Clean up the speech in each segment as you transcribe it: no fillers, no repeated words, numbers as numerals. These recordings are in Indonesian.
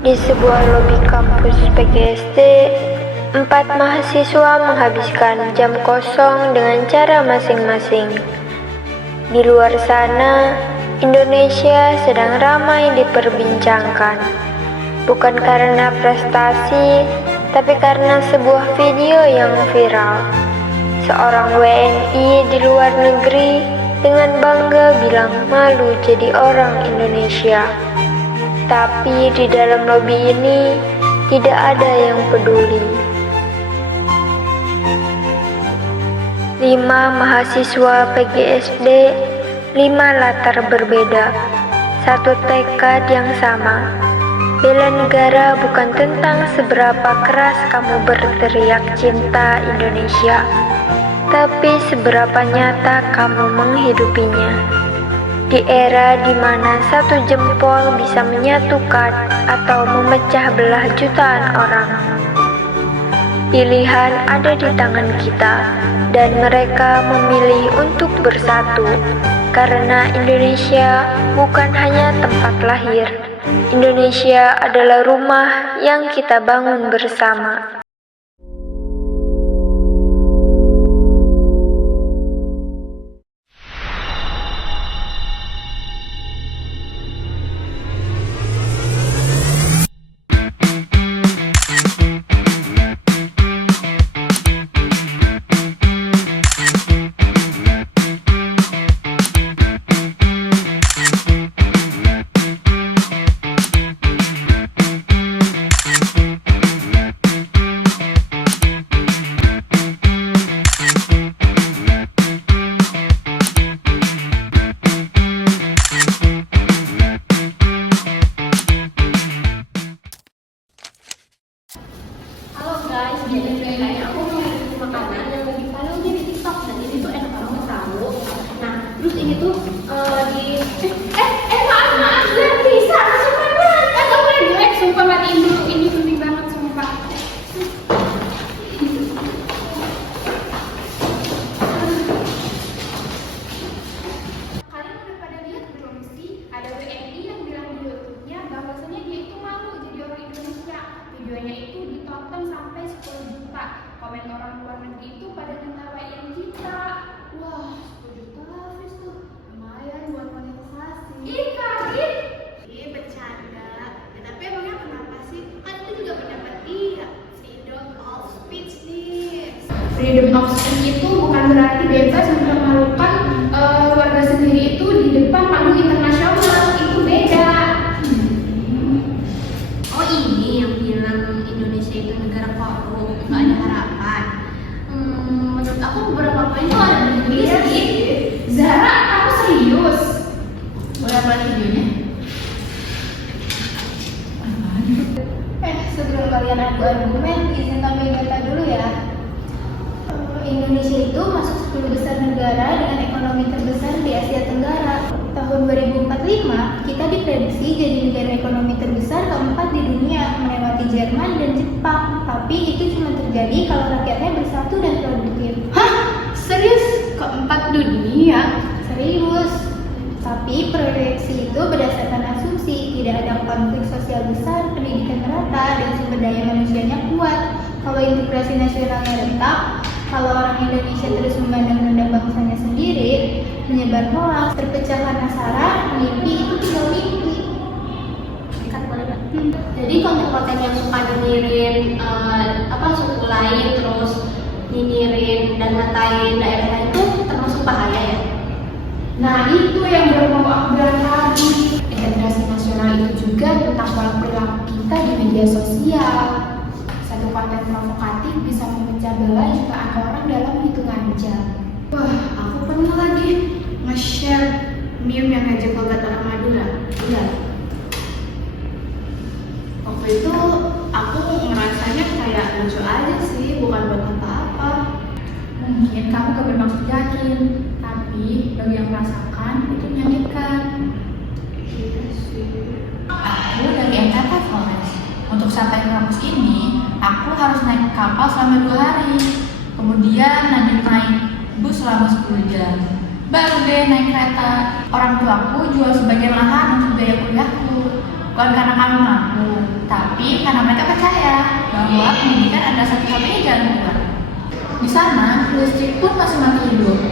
Di sebuah lobi kampus PGSD, 4 mahasiswa menghabiskan jam kosong dengan cara masing-masing. Di luar sana, Indonesia sedang ramai diperbincangkan, bukan karena prestasi, tapi karena sebuah video yang viral. Seorang WNI di luar negeri dengan bangga bilang malu jadi orang Indonesia. Tapi di dalam lobi ini tidak ada yang peduli. 5 mahasiswa PGSD, 5 latar berbeda, satu tekad yang sama. Bela negara bukan tentang seberapa keras kamu berteriak cinta Indonesia, tapi seberapa nyata kamu menghidupinya. Di era di mana satu jempol bisa menyatukan atau memecah belah jutaan orang. Pilihan ada di tangan kita, dan mereka memilih untuk bersatu. Karena Indonesia bukan hanya tempat lahir. Indonesia adalah rumah yang kita bangun bersama. Jadi kayak aku mau review makanan yang lagi viral di TikTok dan ini tuh enak banget tahu. Nah, terus ini tuh maaf berarti sumpah kamu lagi like sumpah matiin dulu, ini penting banget sumpah. Kalian udah pada lihat belum sih ada WNI yang bilang di YouTube-nya bahwasanya dia itu malu jadi orang Indonesia. Videonya itu ditonton sampai 10 juta. Komen orang luar negeri itu pada ngetawain kita. Wah, 10 juta habis tuh. Lumayan buat monetisasi. Ih, Karin. Ih, bercanda. Ya, tapi emangnya kenapa sih? Kan itu juga pendapat dia. Freedom of speech nih. Freedom of speech itu bukan berarti bebas mempermalukan warga sendiri itu di depan panggung internasional. Itu beda. Oh, ini yang bilang Indonesia itu negara korup, nggak ada harapan. Menurut aku beberapa poin itu ada bener sih. Zara, aku serius. Boleh lihat videonya? Sebelum kalian adu argumen, izin tambahin data dulu ya. Indonesia itu masuk 10 besar negara dengan ekonomi terbesar di Asia Tenggara. Tahun 2045, kita diprediksi jadi negara ekonomi terbesar keempat di dunia, melewati Jerman dan Jepang. Tapi itu cuma terjadi kalau rakyatnya bersatu dan produktif. Hah? Serius? Keempat dunia? Serius. Tapi proyeksi itu berdasarkan asumsi, tidak ada konflik sosial besar, pendidikan merata, dan sumber daya manusianya kuat. Kalau integrasi nasionalnya retak, kalau orang Indonesia terus memandang rendah bangsanya sendiri, menyebar hoaks, terpecah karena sara, mimpi itu tinggal mimpi. Jadi konten-konten yang suka nyinyirin suku lain, terus nyinyirin dan ngatain daerah lain itu termasuk bahaya ya? Nah, itu yang mau aku bilang tadi. Integrasi nasional itu juga tentang pola perilaku kita di media sosial. Satu konten provokatif bisa memecah belah jutaan orang dalam hitungan jam. Wah, aku pernah lagi nge-share meme yang ngajak logat orang Madura. Iya. Waktu itu aku ngerasanya kayak lucu aja sih, bukan buat apa-apa. Mungkin kamu gak bermaksud yakin, tapi bagi yang merasakan itu menyakitkan. Iya sih. Aku dari NTT Flores. Untuk sampai ke kampus ini, aku harus naik kapal selama 2 hari. Kemudian lanjut naik bus selama 10 jam. Baru deh naik kereta. Orang tuaku jual sebagian lahan untuk biaya kuliahku. bukan karena kami mampu, tapi karena mereka percaya bahwa pendidikan adalah satu-satunya jalan keluar. Di sana, listrik pun masih mati hidup.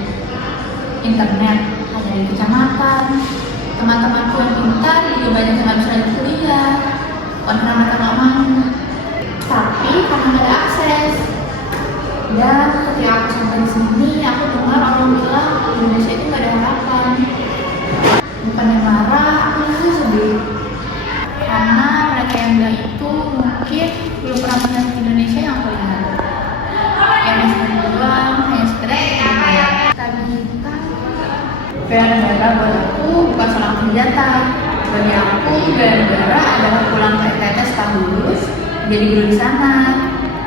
Internet hanya di kecamatan. Teman-temanku yang pintar juga banyak yang nggak bisa lanjut kuliah, bukan karena mereka nggak mau, tapi karena nggak ada akses. Dan ketika aku sampai di sini, aku dengar orang bilang Indonesia itu nggak ada harapan. Bukannya marah, aku justru sedih. Karena mereka yang bilang itu mungkin belum pernah melihat Indonesia yang aku lihat. Yang masih berjuang, hanya sekedar stabilitas. Bela negara buat aku bukan seorang senjata. Bagi aku, bela negara adalah pulang ke STT setelah lulus, jadi guru di sana,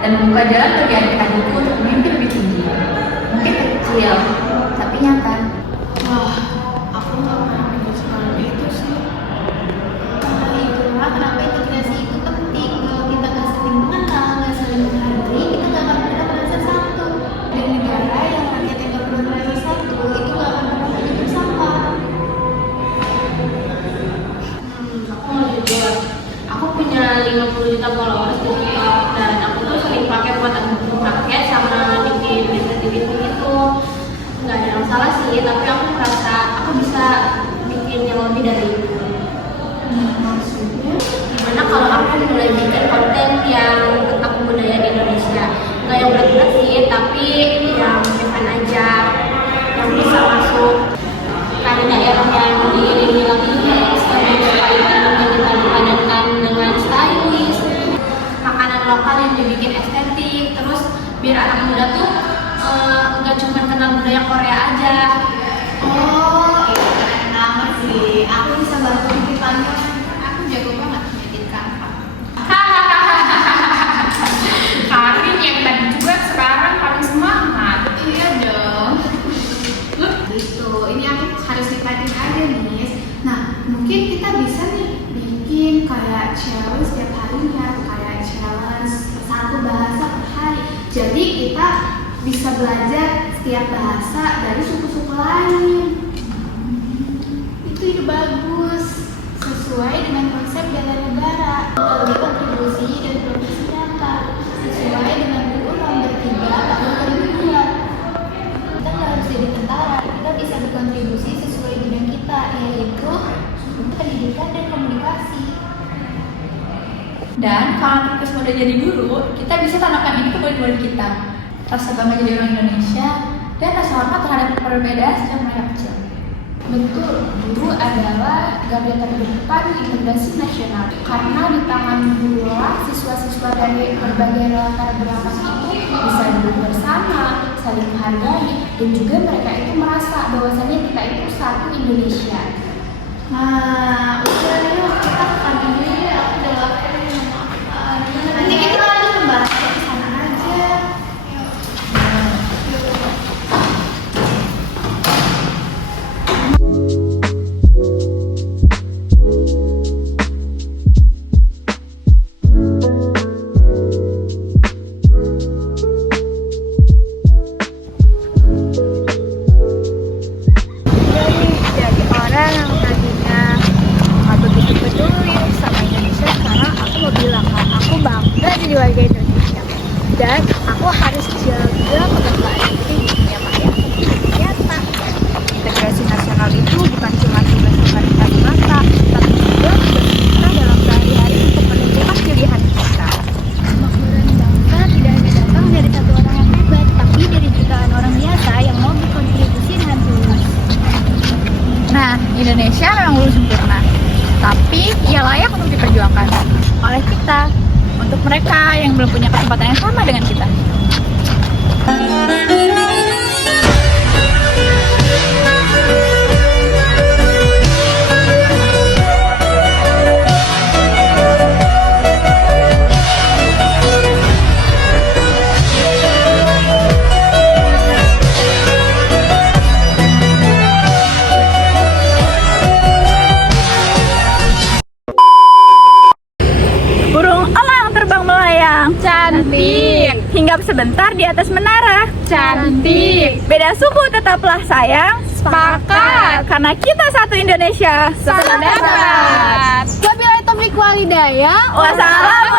dan membuka jalan bagi adik-adikku untuk mimpi lebih tinggi. Mungkin kecil, tapi nyata. Wah, aku nggak pernah mikir seperti itu sih. Nah, itulah kenapa integrasi itu penting. Kalau kita nggak saling mengenal, nggak saling menghargai, kita nggak akan pernah merasa satu. Dan negara yang rakyatnya nggak pernah merasa satu, itu nggak akan pernah hidup bersama. Aku punya 50 juta followers di TikTok dan aku tuh sering pakai buat akun rakyat sama bikin berita gitu. Nggak ada masalah sih, tapi aku merasa aku bisa bikin yang lebih dari itu. Maksudnya? Gimana kalau aku mulai bikin konten yang tentang kebudayaan Indonesia? Nggak yang berat-berat sih, tapi yang fun aja, yang bisa masuk dari daerah yang diiringi lagi dengan stylish, makanan lokal yang dibikin estetik, terus biar anak muda tuh nggak cuma kenal budaya Korea aja. Oh, itu keren banget sih. Aku bisa bantu titipannya. Aku jago banget ngedit Canva. Karin yang tadi juga sekarang paling semangat. Iya dong. Gitu. Ini aku harus dipatin aja nih. Nah, mungkin kita bisa nih bikin kayak challenge setiap harinya, kayak challenge satu bahasa per hari. Jadi kita bisa belajar setiap bahasa dari suku-suku lain. Itu ide bagus, sesuai dengan konsep bela negara, melalui kontribusi dan produksi nyata, sesuai dengan buku nomor 3 tahun 2002. Kita nggak harus jadi tentara, kita bisa berkontribusi sesuai bidang kita, yaitu pendidikan dan komunikasi. Dan kalau kita sudah jadi guru, kita bisa tanamkan ini ke murid-murid kita. Rasa bangga jadi orang Indonesia dan rasa hormat terhadap perbedaan sejak mereka kecil. Betul, guru adalah garda terdepan integrasi nasional. Karena di tangan gurulah siswa-siswa dari berbagai latar belakang itu bisa duduk bersama, saling menghargai, dan juga mereka itu merasa bahwasannya kita itu satu Indonesia. Nah, udah yuk kita ke kantin dulu ya. Aku udah lapar nih, mau makan. Nanti kita lanjut pembahasannya di sana aja. Jadi orang yang tadinya nggak begitu peduli sama Indonesia, sekarang aku mau bilang kalau aku bangga jadi warga Indonesia dan aku harus jaga kebesaran diri di dunia maya. Ternyata integrasi nasional itu bukan cuma tugas di kata-kata, tapi juga tugas kita dalam sehari-hari untuk menentukan pilihan kita. Kemakmuran bangsa tidak hanya datang dari satu orang yang hebat, tapi dari jutaan orang biasa yang mau berkontribusi dengan tulus. Nah, Indonesia memang belum sempurna, tapi ia layak untuk diperjuangkan oleh kita untuk mereka yang belum punya kesempatan yang sama dengan kita. Burung elang terbang melayang, cantik. Hinggap sebentar di atas menara, Cantik. beda suku tetaplah sayang, sepakat. Karena kita satu Indonesia, sependapat. Wabillahi taufiq Hidayah. Wassalam